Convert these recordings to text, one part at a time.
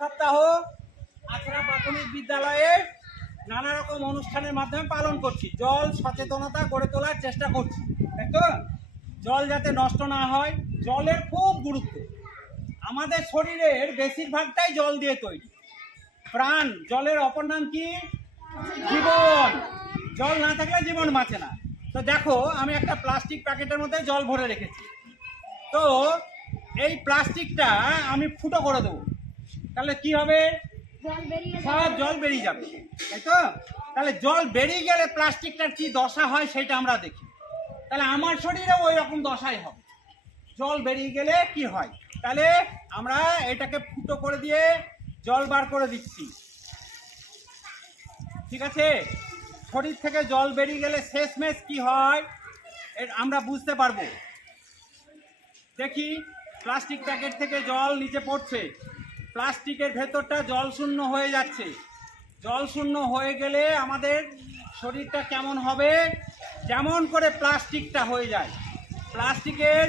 সপ্তাহ আছড়া প্রাথমিক বিদ্যালয়ে নানা রকম অনুষ্ঠানের মাধ্যমে পালন করছি। জল সচেতনতা গড়ে তোলার চেষ্টা করছি, তাই তো? জল যাতে নষ্ট না হয়, জলের খুব গুরুত্ব। আমাদের শরীরের বেশিরভাগটাই জল দিয়ে তৈরি। প্রাণ, জলের অপর নাম কি? জীবন। জল না থাকলে জীবন বাঁচে না। তো দেখো, আমি একটা প্লাস্টিক প্যাকেটের মধ্যে জল ভরে রেখেছি। তো এই প্লাস্টিকটা আমি ফুটো করে দেবো, তাহলে কি হবে? সব জল বেরিয়ে যাবে, তাই তো? তাহলে জল বেরিয়ে গেলে প্লাস্টিকটার কি দশা হয় সেটা আমরা দেখি। তাহলে আমার শরীরে ওই রকম দশাই হবে। জল বেরিয়ে গেলে কি হয়? তাহলে আমরা এটাকে ফুটো করে দিয়ে জল বার করে দিচ্ছি, ঠিক আছে? শরীর থেকে জল বেরিয়ে গেলে শেষমেশ কি হয় আমরা বুঝতে পারবো। দেখি, প্লাস্টিক প্যাকেট থেকে জল নিচে পড়ছে, প্লাস্টিকের ভেতরটা জল শূন্য হয়ে যাচ্ছে। জল শূন্য হয়ে গেলে আমাদের শরীরটা কেমন হবে? যেমন করে প্লাস্টিকটা হয়ে যায়, প্লাস্টিকের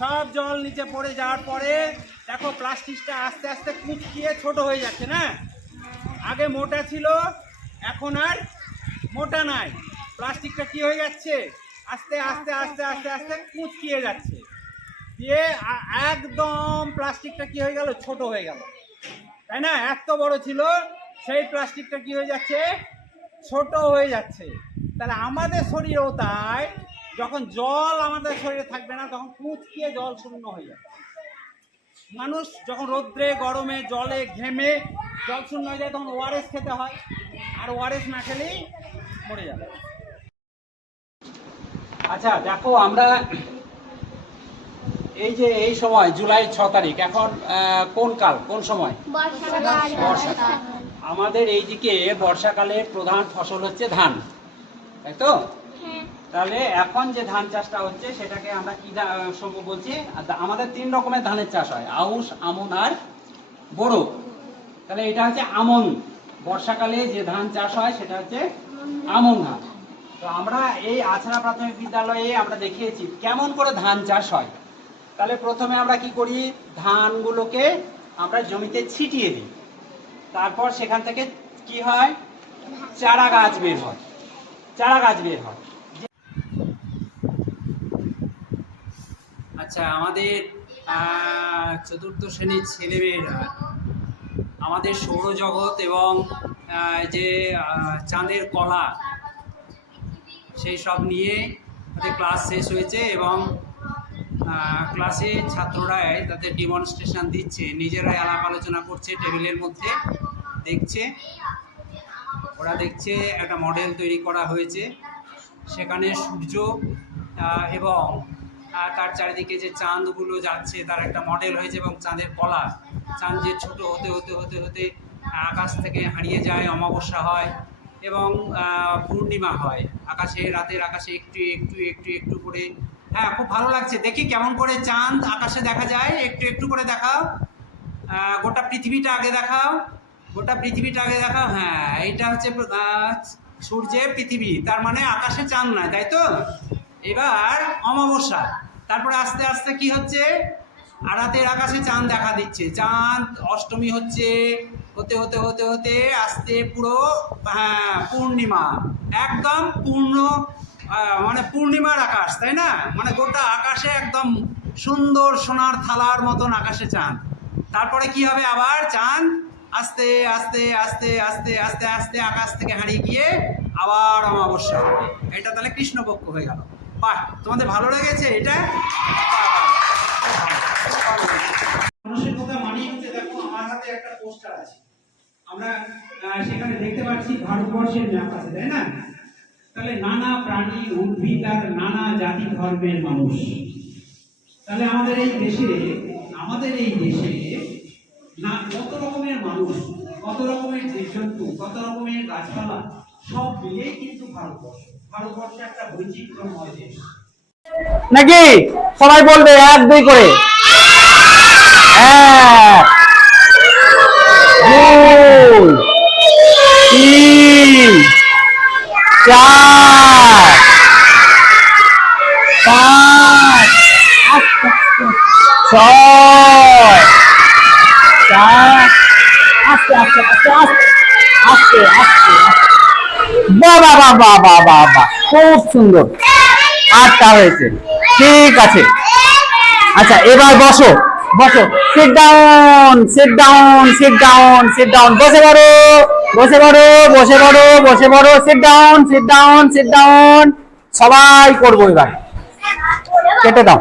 সব জল নিচে পড়ে যাওয়ার পরে দেখো প্লাস্টিকটা আস্তে আস্তে কুঁচকিয়ে ছোট হয়ে যাচ্ছে না? আগে মোটা ছিল, এখন আর মোটা নাই। প্লাস্টিকটা কি হয়ে যাচ্ছে? আস্তে আস্তে আস্তে আস্তে আস্তে কুঁচকিয়ে যাচ্ছে, দিয়ে একদম প্লাস্টিকটা কি হয়ে গেল? ছোট হয়ে গেল, তাই না? এত বড় ছিল সেই প্লাস্টিকটা কি হয়ে যাচ্ছে? ছোট হয়ে যাচ্ছে। তাহলে আমাদের শরীরেও তাই, যখন জল আমাদের শরীরে থাকবে না তখন কুঁচকিয়ে জল শূন্য হয়ে যাবে। মানুষ যখন রোদ্রে গরমে জলে ঘেমে জল শূন্য হয়ে যায় তখন ওআরএস খেতে হয়, আর ওআরএস না খেলেই মরে যাবে। আচ্ছা দেখো, আমরা এই যে এই সময় জুলাই 6 তারিখ, এখন কোন কাল, কোন সময়? বর্ষাকাল। আমাদের এইদিকে বর্ষাকালে প্রধান ফসল হচ্ছে ধান, তাই তো? তাহলে এখন যে ধান চাষটা হচ্ছে সেটাকে আমরা কি বলছি? আমাদের 3 রকমের ধানের চাষ হয়, আউশ, আমন আর বোরো। তাহলে এটা হচ্ছে আমন। বর্ষাকালে যে ধান চাষ হয় সেটা হচ্ছে আমন ধান। তো আমরা এই আছড়া প্রাথমিক বিদ্যালয়ে আমরা দেখিয়েছি কেমন করে ধান চাষ হয়। তাহলে প্রথমে আমরা কি করি? ধানগুলোকে আমরা জমিতে ছিটিয়ে দিই, তারপর সেখান থেকে কি হয়? চারা গাছ বের হয়, চারা গাছ বের হয়। আচ্ছা, আমাদের চতুর্থ শ্রেণীর ছেলেমেয়েরা আমাদের সৌরজগৎ এবং যে চাঁদের কলা সেই সব নিয়ে ক্লাস শেষ হয়েছে এবং ক্লাসে ছাত্ররাই তাদের ডেমনস্ট্রেশন দিচ্ছে, নিজেরাই আলাপ আলোচনা করছে, টেবিলের মধ্যে দেখছে। ওরা দেখছে একটা মডেল তৈরি করা হয়েছে, সেখানে সূর্য এবং তার চারিদিকে যে চাঁদগুলো যাচ্ছে তার একটা মডেল হয়েছে, এবং চাঁদের কলা, চাঁদ যে ছোট হতে হতে হতে হতে আকাশ থেকে হারিয়ে যায়, অমাবস্যা হয় এবং পূর্ণিমা হয়। আকাশে, রাতের আকাশে একটু একটু একটু একটু করে। হ্যাঁ, খুব ভালো লাগছে। দেখি কেমন করে চাঁদ আকাশে দেখা যায়, একটু একটু করে দেখাও। গোটা পৃথিবীটা আগে দেখাও, গোটা পৃথিবীটা আগে দেখাও। হ্যাঁ, এইটা হচ্ছে সূর্যের পৃথিবী, তার মানে আকাশে চাঁদ নয়, তাই তো? এবার অমাবস্যা, তারপরে আস্তে আস্তে কি হচ্ছে? রাতের আকাশে চাঁদ দেখা দিচ্ছে, চাঁদ অষ্টমী হচ্ছে, হতে হতে হতে হতে আস্তে পুরো পূর্ণিমা, একদম পূর্ণ, মানে পূর্ণিমার আকাশ, তাই না? মানে গোটা আকাশে একদম সুন্দর সোনার থালার মতন আকাশে চাঁদ। তারপরে কি হবে? আবার চাঁদ আস্তে আস্তে আস্তে আস্তে আস্তে আস্তে আকাশ থেকে হারিয়ে গিয়ে আবার অমাবস্যা হবে। এটা তাহলে কৃষ্ণপক্ষ হয়ে গেল। বাহ, তোমাদের ভালো লেগেছে এটা? মানুষের কথা মানেই হচ্ছে, দেখো আমার হাতে একটা পোস্টার আছে, আমরা সেখানে দেখতে পাচ্ছি ভারতবর্ষের ম্যাপ আছে, তাই না? তাহলে নানা প্রাণী, উদ্ভিদ আর নানা জাতি ধর্মের মানুষ। তাহলে আমাদের এই দেশে না কত রকমের মানুষ, কত রকমের জীবজন্তু, কত রকমের গাছপালা, সব মিলেই কিন্তু ভারতবর্ষ একটা বৈচিত্র্যময় দেশ। নাকি সবাই বলবে 1 2 করে? 1 2 3 4 5 6 7 আস্তে আস্তে আস্তে আস্তে আস্তে বাহ বাহ বাহ বাহ বাহ বাহ বাহ, খুব সুন্দর, 8টা হয়েছে, ঠিক আছে। আচ্ছা এবার বসো, বসো, sit down, sit down, sit down, sit down, বসে পড়ো, বসে পড়ো, বসে পড়ো, বসে পড়ো, sit down, sit down, sit down. সবাই করবো এবার, কেটে দাও।